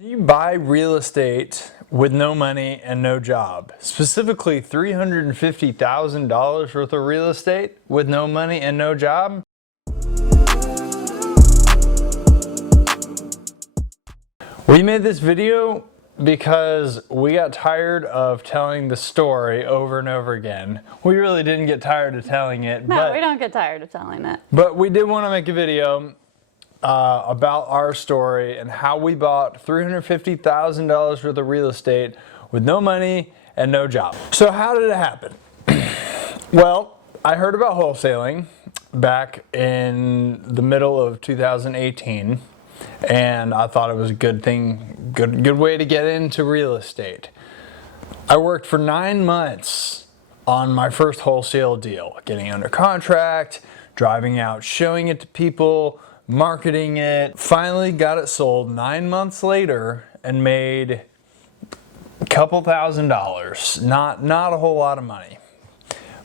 Do you buy real estate with no money and no job? Specifically $350,000 worth of real estate with no money and no job? We made this video because we got tired of telling the story over and over again. We really didn't get tired of telling it. No, we don't get tired of telling it. But we did want to make a video about our story and how we bought $350,000 worth of real estate with no money and no job. So how did it happen? Well, I heard about wholesaling back in the middle of 2018, and I thought it was a good thing, good way to get into real estate. I worked for 9 months on my first wholesale deal, getting under contract, driving out, showing it to people, marketing it. Finally got it sold 9 months later and made a couple $1,000s. Not a whole lot of money.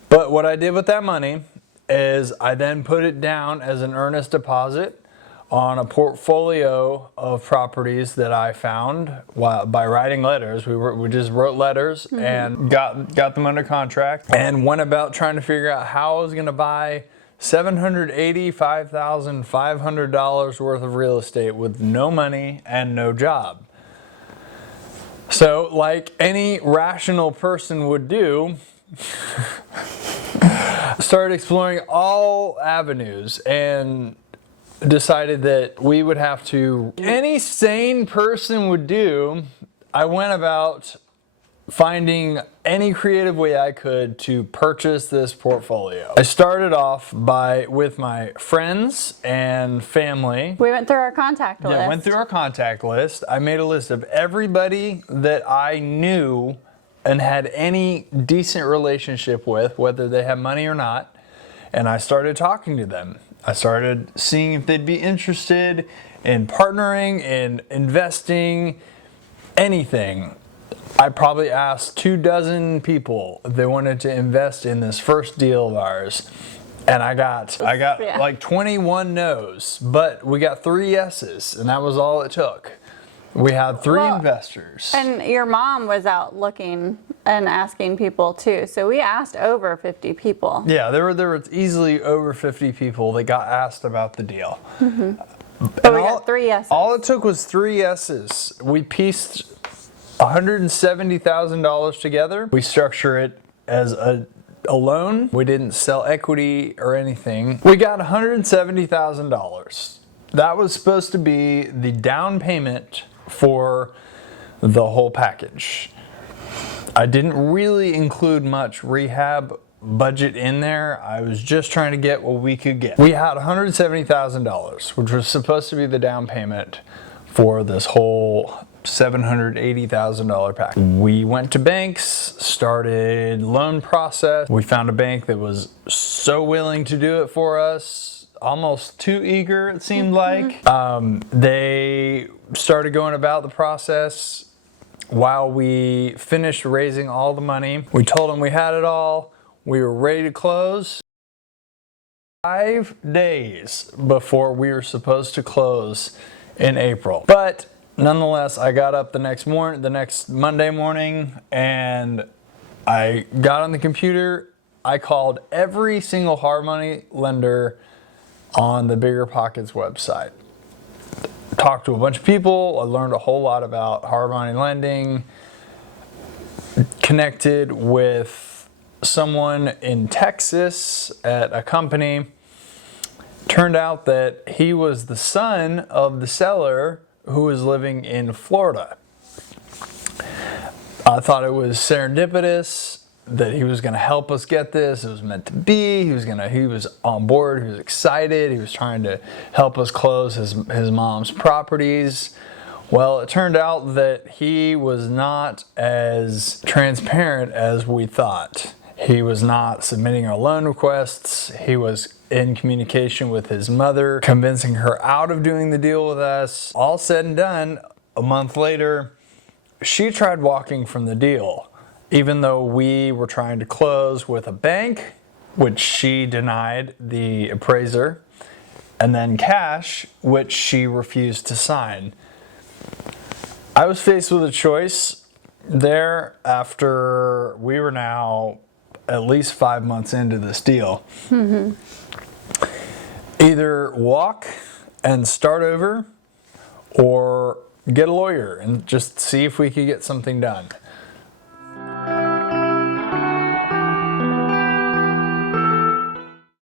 But what I did with that money is I then put it down as an earnest deposit on a portfolio of properties that I found by writing letters. We just wrote letters and got them under contract and went about trying to figure out how I was going to buy $785,500 worth of real estate with no money and no job. So, like any rational person would do, started exploring all avenues and decided that we would have to, any sane person would do, I went about finding any creative way I could to purchase this portfolio. I started off with my friends and family. We went through our contact list. Yeah, went through our contact list. I made a list of everybody that I knew and had any decent relationship with, whether they had money or not, and I started talking to them. I started seeing if they'd be interested in partnering, in investing, anything. I probably asked 24 people if they wanted to invest in this first deal of ours. And I got like 21 no's, but we got 3 yeses, and that was all it took. We had 3 investors. And your mom was out looking and asking people too. So we asked over 50 people. Yeah, there were easily over 50 people that got asked about the deal. But we got 3 yeses. All it took was 3 yeses. We pieced $170,000 together. We structure it as a loan. We didn't sell equity or anything. We got $170,000. That was supposed to be the down payment for the whole package. I didn't really include much rehab budget in there. I was just trying to get what we could get. We had $170,000, which was supposed to be the down payment for this whole $780,000 package. We went to banks, started loan process. We found a bank that was so willing to do it for us, almost too eager it seemed like. They started going about the process. While we finished raising all the money, we told them we had it all. We were ready to close. 5 days before we were supposed to close in April. But nonetheless, I got up the next Monday morning, and I got on the computer. I called every single hard money lender on the Bigger Pockets website. Talked to a bunch of people. I learned a whole lot about hard money lending. Connected with someone in Texas at a company. Turned out that he was the son of the seller who was living in Florida. I thought it was serendipitous that he was going to help us get this. It was meant to be. He was on board. He was excited. He was trying to help us close his mom's properties. Well, it turned out that he was not as transparent as we thought. He was not submitting our loan requests. He was in communication with his mother, convincing her out of doing the deal with us. All said and done, a month later, she tried walking from the deal, even though we were trying to close with a bank, which she denied the appraiser, and then cash, which she refused to sign. I was faced with a choice there after we were now at least 5 months into this deal. Either walk and start over or get a lawyer and just see if we could get something done.